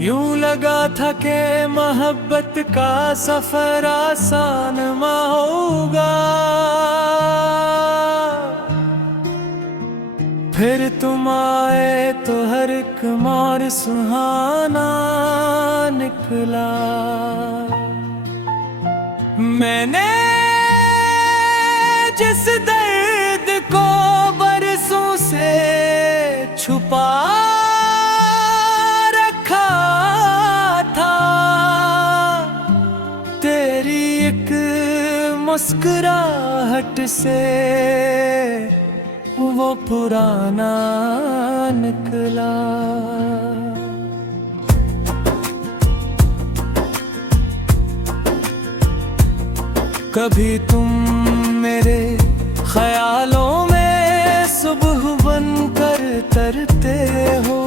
यूं लगा था कि मोहब्बत का सफर आसान होगा, फिर तुम आए तो हर एक मोड़ सुहाना निकला। मैंने जिस दर्द को बरसों से छुपा रखा था, तेरी एक मुस्कुराहट से वो पुराना निकला। कभी तुम मेरे ख्यालों में सुबह बनकर तरते हो,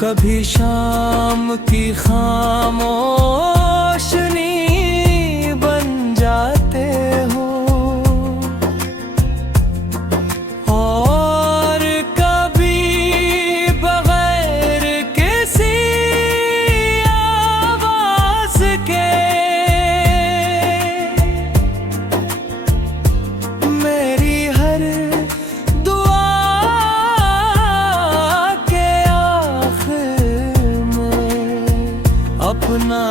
कभी शाम की खामोशनी बन जाते हो, और कभी बगैर किसी आवाज के मेरी हर दुआ के आखिर में अपना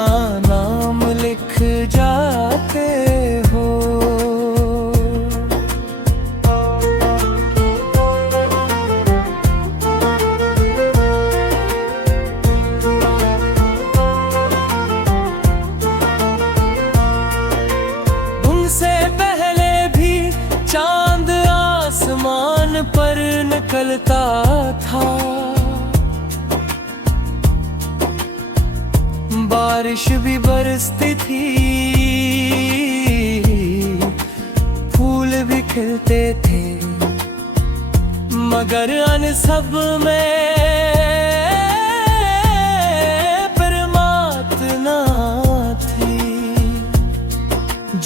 नाम लिख जाते हो। उनसे पहले भी चांद आसमान पर निकलता था, बारिश भी बरसती थी, फूल भी खिलते थे, मगर अन सब में परमात्मा थी,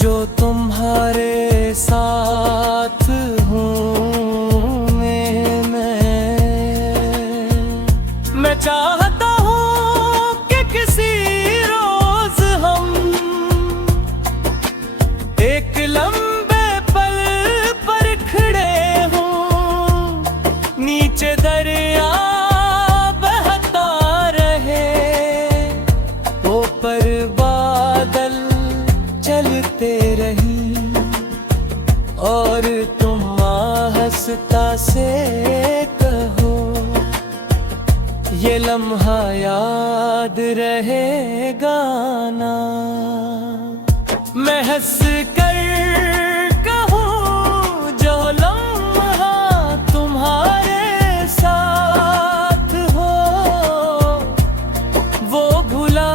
जो तुम्हारे साथ हूँ मैं चाहता हूँ कि किसी रोज हम एक लंबे पल पर खड़े हों, नीचे दरिया बहता रहे, ऊपर बादल चलते रही, और तुम हंसता से कहो ये लम्हा याद रहेगा ना। मैं हंस कर कहूँ जो लम्हा तुम्हारे साथ हो, वो भुला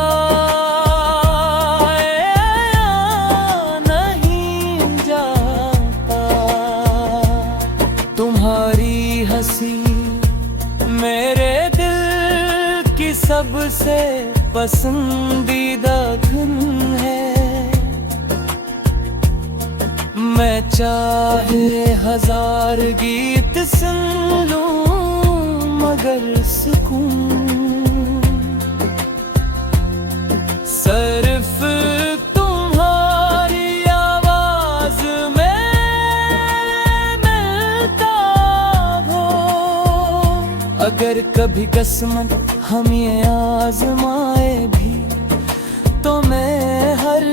नहीं जाता। तुम्हारी हंसी मेरे दिल की सबसे पसंदीदा धुन है, मैं चाहे हजार गीत सुन लूं मगर सुकून सिर्फ तुम्हारी आवाज में मिलता हो। अगर कभी किस्मत हम ये आजमाए भी तो मैं हर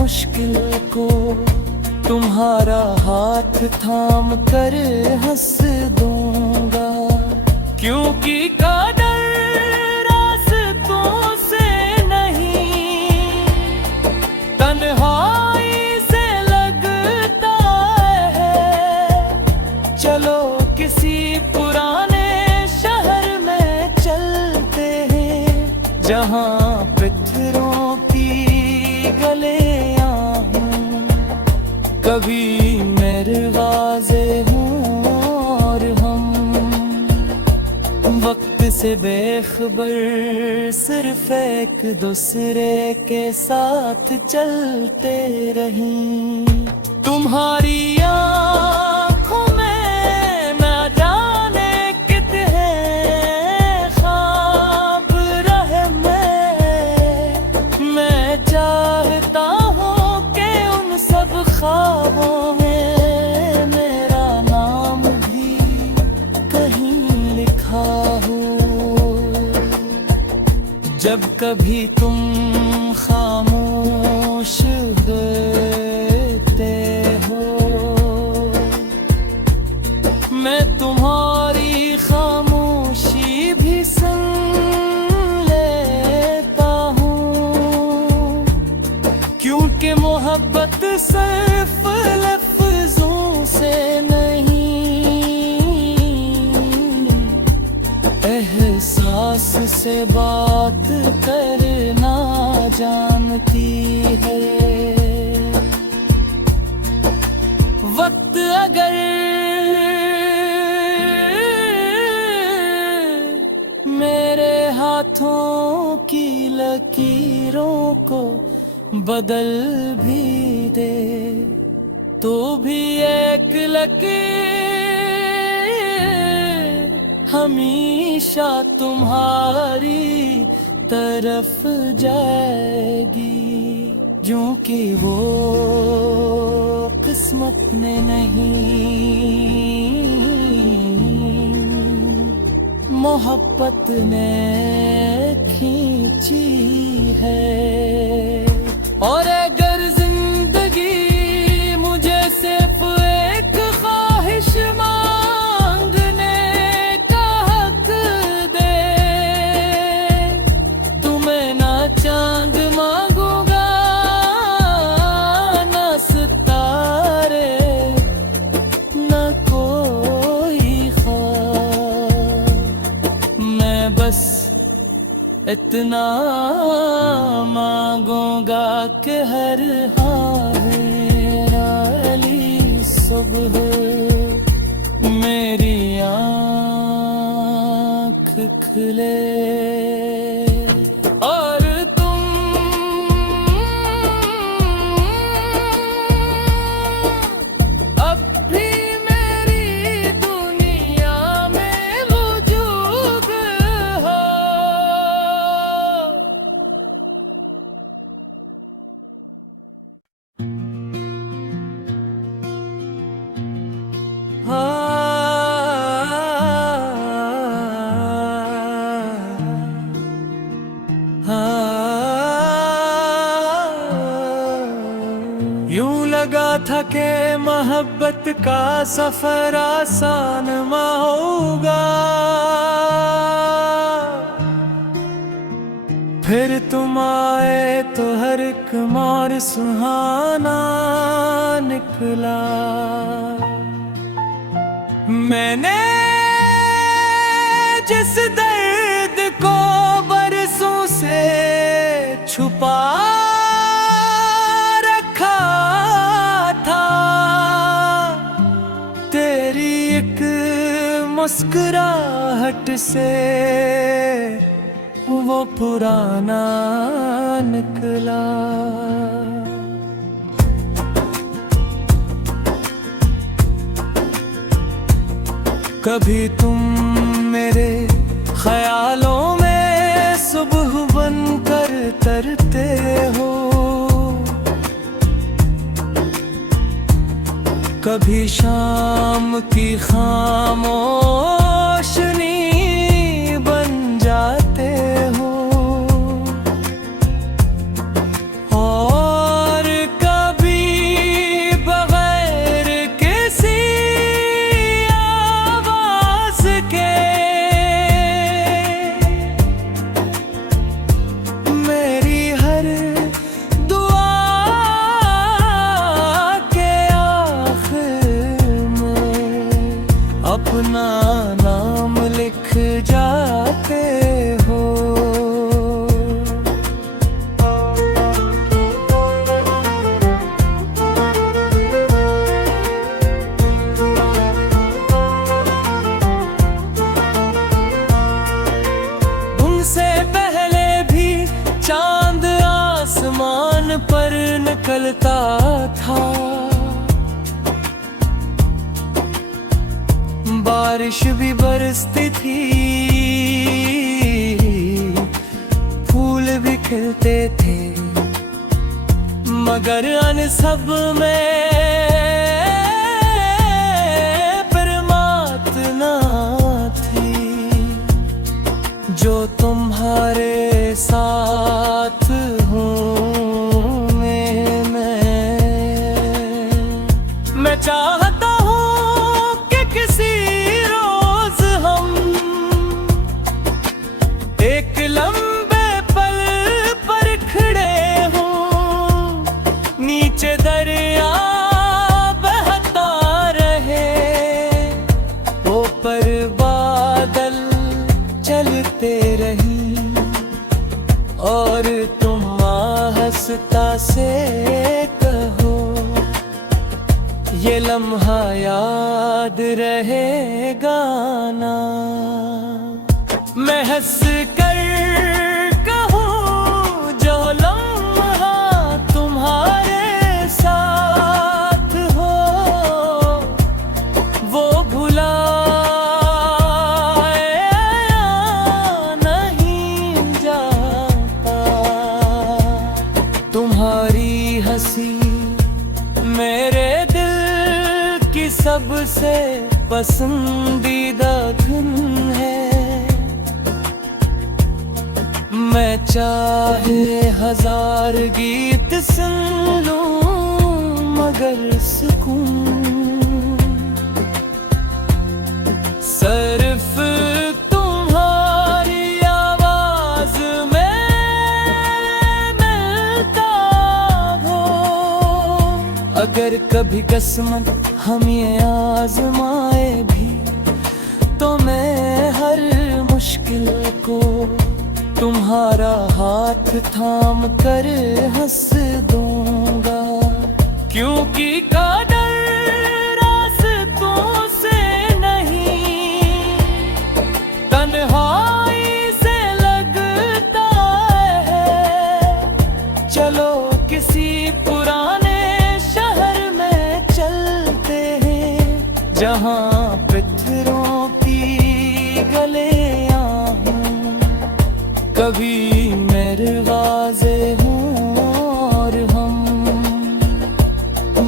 मुश्किल को तुम्हारा हाथ थाम कर हंस दूंगा, क्योंकि कादर रास्तों से नहीं तन्हाई से लगता है। चलो किसी पुराने शहर में चलते हैं जहाँ पितरों की गलियां हूँ, कभी मेरे गाज़े हूँ और हम वक्त से बेखबर सिर्फ एक दूसरे के साथ चलते रहें। तुम्हारी आँखों में न जाने कितने जब कभी तुम खामोश होते हो, मैं तुम्हारी खामोशी भी सुन लेता हूँ, क्योंकि मोहब्बत सिर्फ लफ्जों से एहसास से बात करना जानती है। वक्त अगर मेरे हाथों की लकीरों को बदल भी दे, तो भी एक लकीर हमेशा तुम्हारी तरफ जाएगी, जो कि वो किस्मत ने नहीं, मोहब्बत ने खींची है। और अगर जिंदगी मुझे सिर्फ एक ख्वाहिश मांगने का हक दे, तुम्हें ना चांद मांगूंगा ना सितारे, ना कोई ख्वाब, मैं बस इतना मांगूंगा कि हर हाली सुबह मेरी आँख खुले और तुम अब भी मेरी दुनिया में वजूद हो। यूं लगा था कि मोहब्बत का सफर आसान ना होगा, फिर तुम आए तो हर एक मोड़ सुहाना निकला। मैंने जिस दर्द को बरसों से छुपा रखा था, तेरी एक मुस्कुराहट से वो पुराना निकला। कभी तुम मेरे ख्यालों में सुबह बनकर तरते हो, कभी शाम की खामोशनी बन जाते हो, और कभी बगैर किसी आवाज के मेरी हर दुआ के आखिर में अपना नाम लिख जाते हो। उनसे पहले भी चांद आसमान पर निकलता था, बारिश भी बरसती थी, फूल भी खिलते थे, मगर अन सब में परमात्मा थी, जो तुम्हारे साथ हूँ मैं चाहता हूँ कि किसी रोज हम एक लंबे पल पर खड़े हों, नीचे दरिया बहता रहे, ऊपर बादल चलते रही और तुम हंसता से कहो, ये लम्हा याद रहेगा ना। मैं हंस कर कहूँ जो लम्हा तुम्हारे साथ हो, वो भुला नहीं जाता। तुम्हारी हंसी मेरे दिल की सबसे पसंदीदा धुन है। मैं चाहे हजार गीत सुन लूं मगर सुकून सिर्फ तुम्हारी आवाज में मिलता हो। अगर कभी किस्मत हम ये आजमाए भी तो मैं हर मुश्किल को तुम्हारा हाथ थाम कर हंस दूंगा, क्योंकि कादर रास्तों से नहीं तन्हाई से लगता है। चलो किसी पुराने शहर में चलते हैं जहां पितरों की गलियां हों, कभी मेरे वाजे हों और हम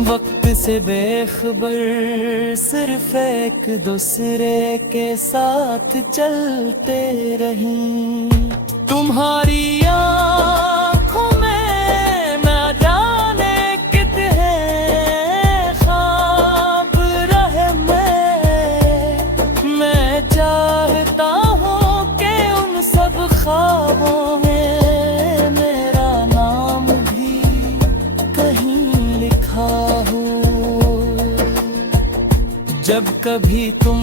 वक्त से बेखबर सिर्फ एक दूसरे के साथ चलते रहें। तुम्हारी आँखों में ना जाने कितने ख्वाब रहे। मैं चाहता हूँ कि उन सब ख्वाबों में मेरा नाम भी कहीं लिखा हो। जब कभी तुम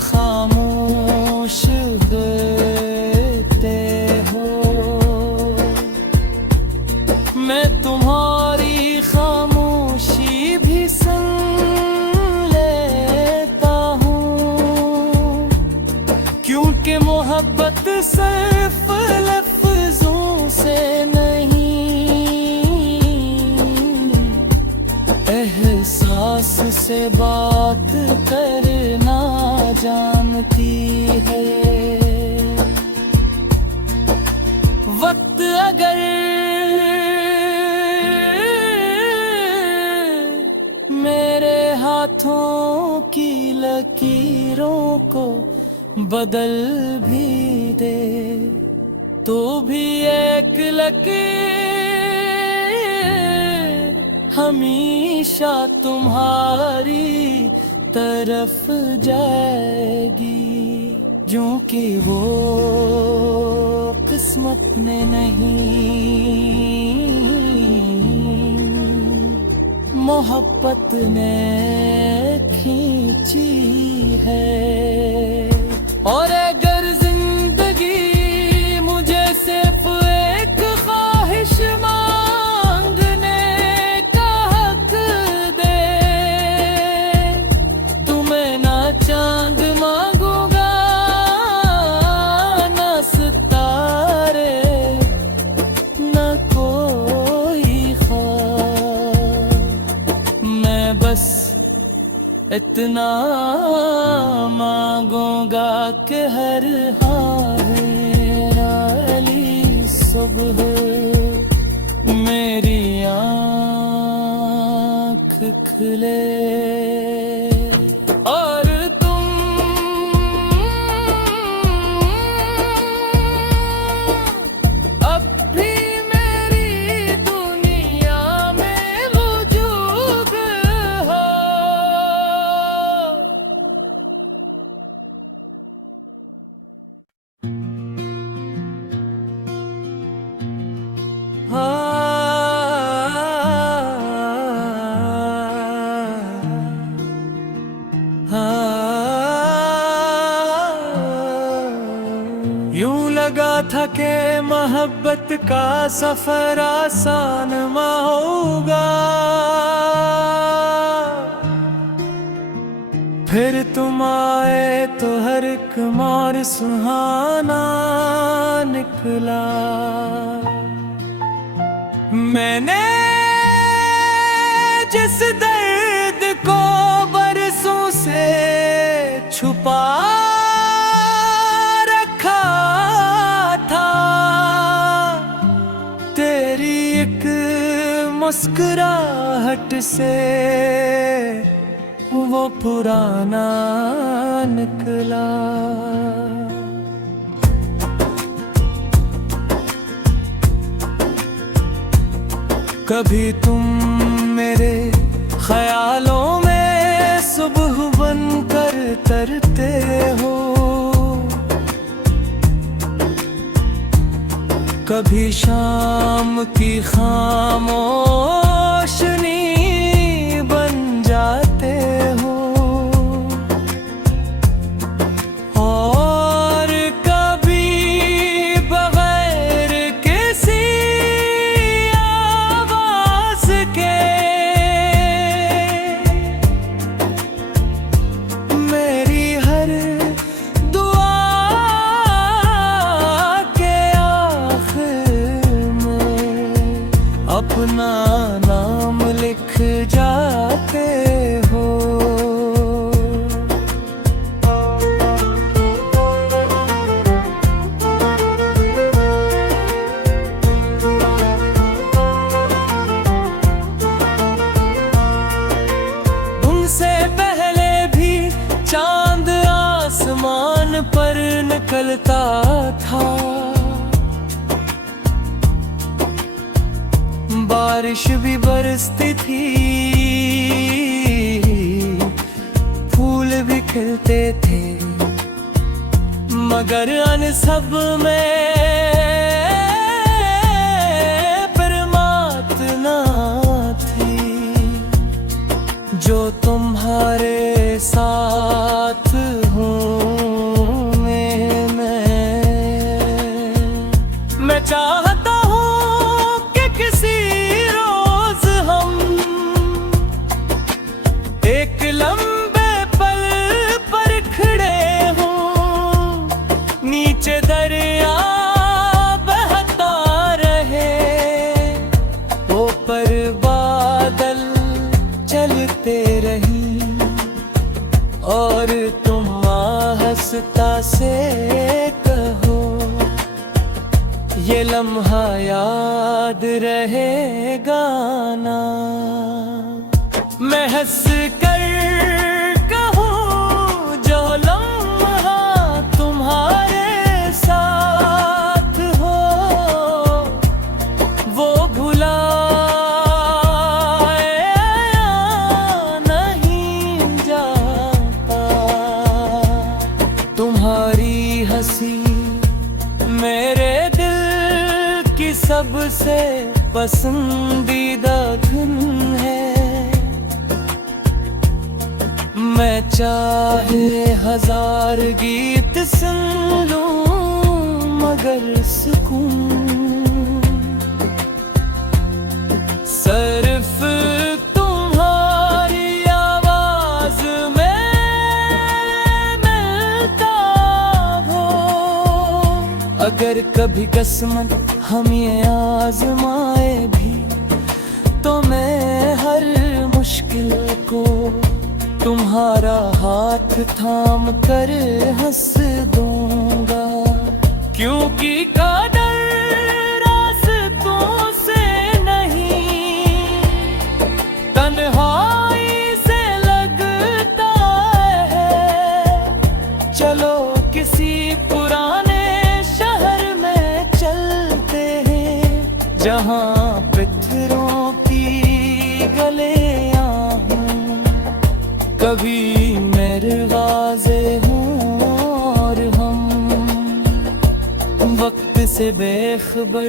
खामोश होते हो, मैं तुम्हारी खामोशी भी सुन लेता हूँ, क्योंकि मोहब्बत सिर्फ लफ्जों से नहीं एहसास से बात करना जानती है। वक्त अगर मेरे हाथों की लकीरों को बदल भी दे तो भी एक लकीर हमेशा तुम्हारी तरफ जाएगी, जो कि वो किस्मत ने नहीं मोहब्बत ने खींची है। और अगर जिंदगी मुझे सिर्फ एक ख्वाहिश मांगने का हक दे, तुम्हें ना चांद मांगूंगा ना सितारे ना कोई ख्वाब, मैं बस इतना मांगूंगा कि हर हाली सुबह मेरी आँख खुले और तुम यूं लगा था कि मोहब्बत का सफर आसान होगा, फिर तुम आए तो हर एक मोड़ सुहाना निकला। मैंने जिस दर्द को बरसों से छुपा रखा था, तेरी एक मुस्कुराहट से वो पुराना निकला। कभी तुम मेरे ख्यालों में सुबह बनकर तरते हो, कभी शाम की खामोशनी बन जाते हो, और कभी बगैर किसी आवाज के मेरी हर दुआ के आखिर में अपना नाम लिख जाते हो। उनसे पहले भी चांद आसमान पर निकलता था, बारिश भी बरसती थी, फूल भी खिलते थे, मगर अन सब में परमात्मा थी, जो तुम्हारे साथ हूँ मैं चाहता हूँ कि किसी रोज हम एक लंबे पल पर खड़े हों, नीचे दरिया बहता रहे, ऊपर बादल चलते रही, और तुम आहिस्ता से कहो ये लम्हा याद रहेगा ना। मैं हंस कर कहूँ जो लम्हा तुम्हारे साथ हो, वो भुलाया नहीं जाता। तुम्हारी हंसी मेरे सबसे पसंदीदा धुन है, मैं चाहे हजार गीत सुन लूं मगर सुकून सिर्फ तुम्हारी आवाज में मिलता हो। अगर कभी किस्मत हम ये आजमाए भी तो मैं हर मुश्किल को तुम्हारा हाथ थाम कर हंस दूंगा, क्योंकि कादर रास्तों से नहीं तन्हाई से लगता है। चलो किसी पुराने शहर में चलते हैं, जहाँ पितरों की गलियां हूँ, कभी मेरे गाज़े हूँ और हम वक्त से बेखबर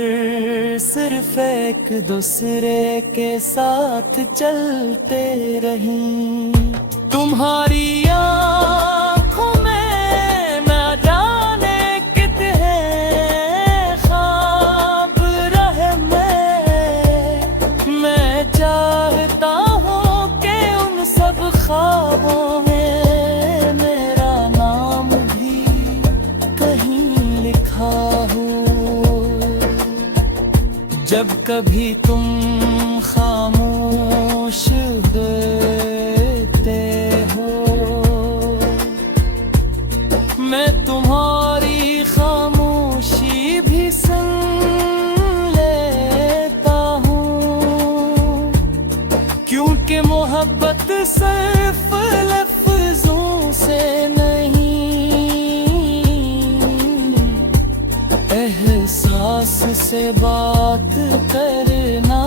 सिर्फ एक दूसरे के साथ चलते रहें। तुम्हारी आँखों में न जाने कितने जब कभी तुम खामोश होते हो, मैं तुम्हारी खामोशी भी सुन लेता हूँ, क्योंकि मोहब्बत सिर्फ लफ्जों से नहीं, एहसास से बात करना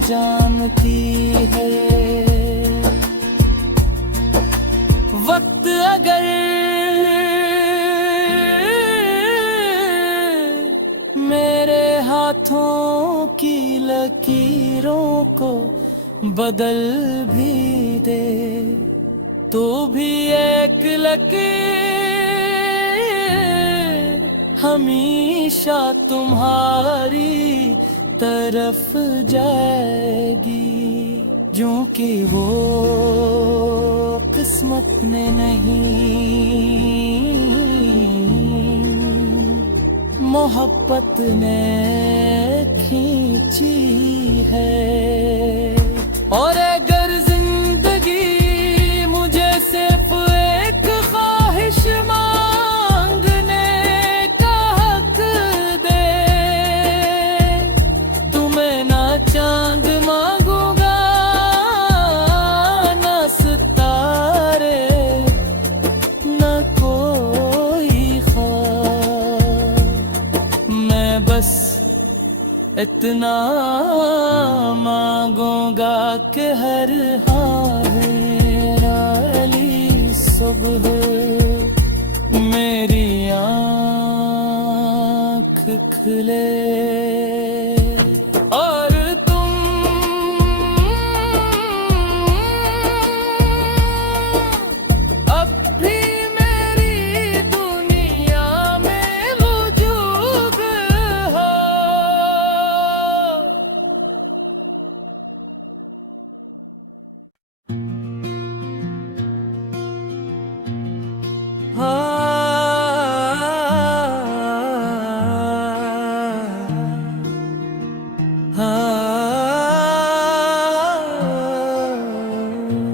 जानती है। वक्त अगर मेरे हाथों की लकीरों को बदल भी दे, तो भी एक लकीर हमेशा तुम्हारी तरफ जाएगी, जो कि वो किस्मत ने नहीं, मोहब्बत ने खींची है। और अगर जिंदगी मुझे सिर्फ एक ख्वाहिश मांगने का हक दे, तो मैं ना चांद मांगूंगा ना सितारे, ना कोई ख्वाब, मैं बस इतना मांगूंगा कि हर हाली सुबह मेरी आँख खुले। और तुम अब भी मेरी दुनिया में मौजूद हो।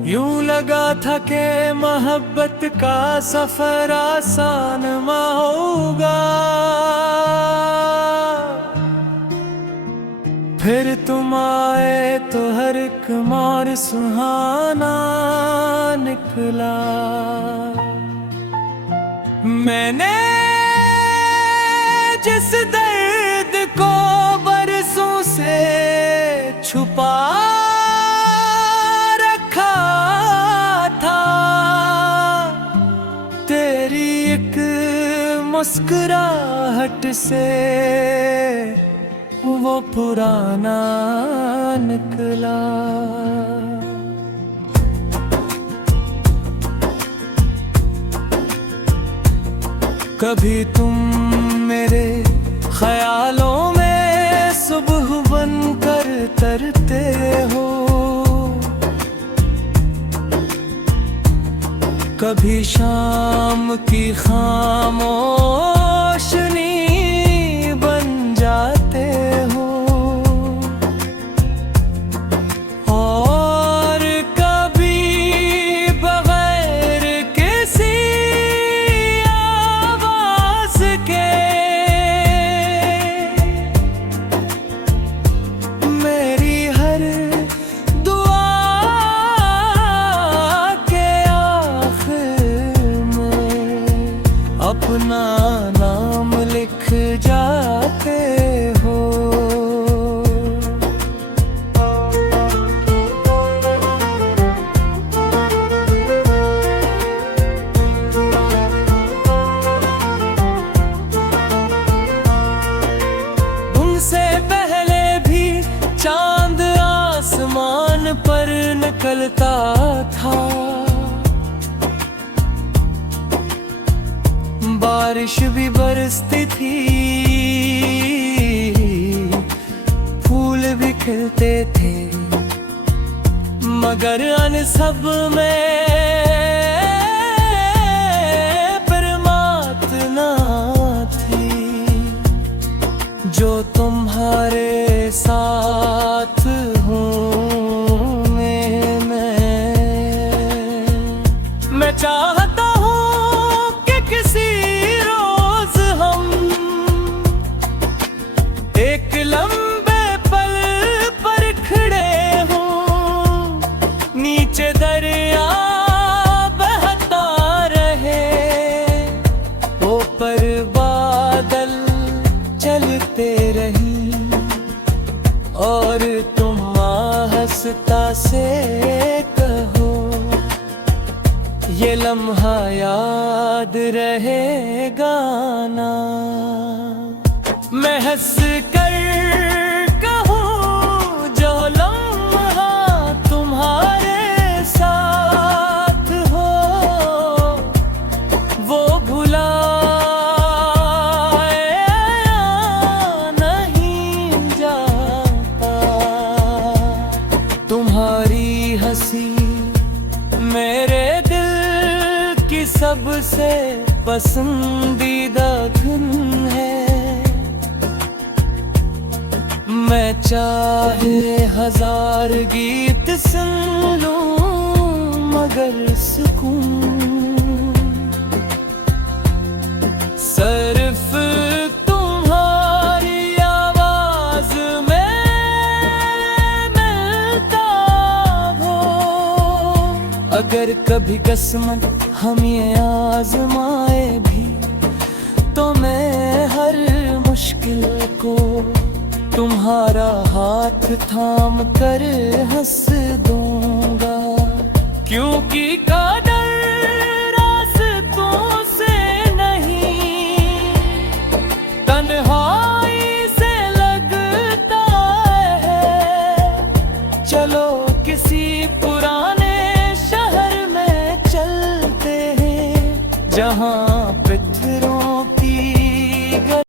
यूं लगा था कि मोहब्बत का सफर आसान ना होगा, फिर तुम आए तो हर एक मोड़ सुहाना निकला। मैंने जिस दर्द को बरसों से छुपा रखा था, तेरी एक मुस्कुराहट से वो पुराना निकला। कभी तुम मेरे ख्यालों में सुबह बनकर तरते हो, कभी शाम की खामोशनी बन जाते हो, और कभी बगैर किसी आवाज के मेरी हर दुआ के आखिर में अपना नाम लिख जाते हो। उनसे पहले भी चांद आसमान पर निकलता था, बारिश भी बरसती थी, फूल भी खिलते थे, मगर अन सब में परमात्मा थी, जो तुम्हारे साथ और बादल चलते रही, और तुम आहिस्ता से कहो, ये लम्हा याद रहेगा ना। मैं हंस कर कहूँ जो लम्हा तुम्हारे साथ हो, वो भुलाया नहीं जाता। तुम्हारी हंसी मेरे दिल की सबसे पसंदीदा धुन है। मैं चाहे हजार गीत सुन लूं, मगर सुकून सिर्फ तुम्हारी आवाज में मिलता हो। अगर कभी किस्मत हम ये आजमाए भी, तो मैं हर मुश्किल को तुम्हारा हाथ थाम कर हंस दूंगा। क्योंकि कादर रास्तों से नहीं, तन्हाई से लगता है। चलो किसी पुराने शहर में चलते हैं, जहाँ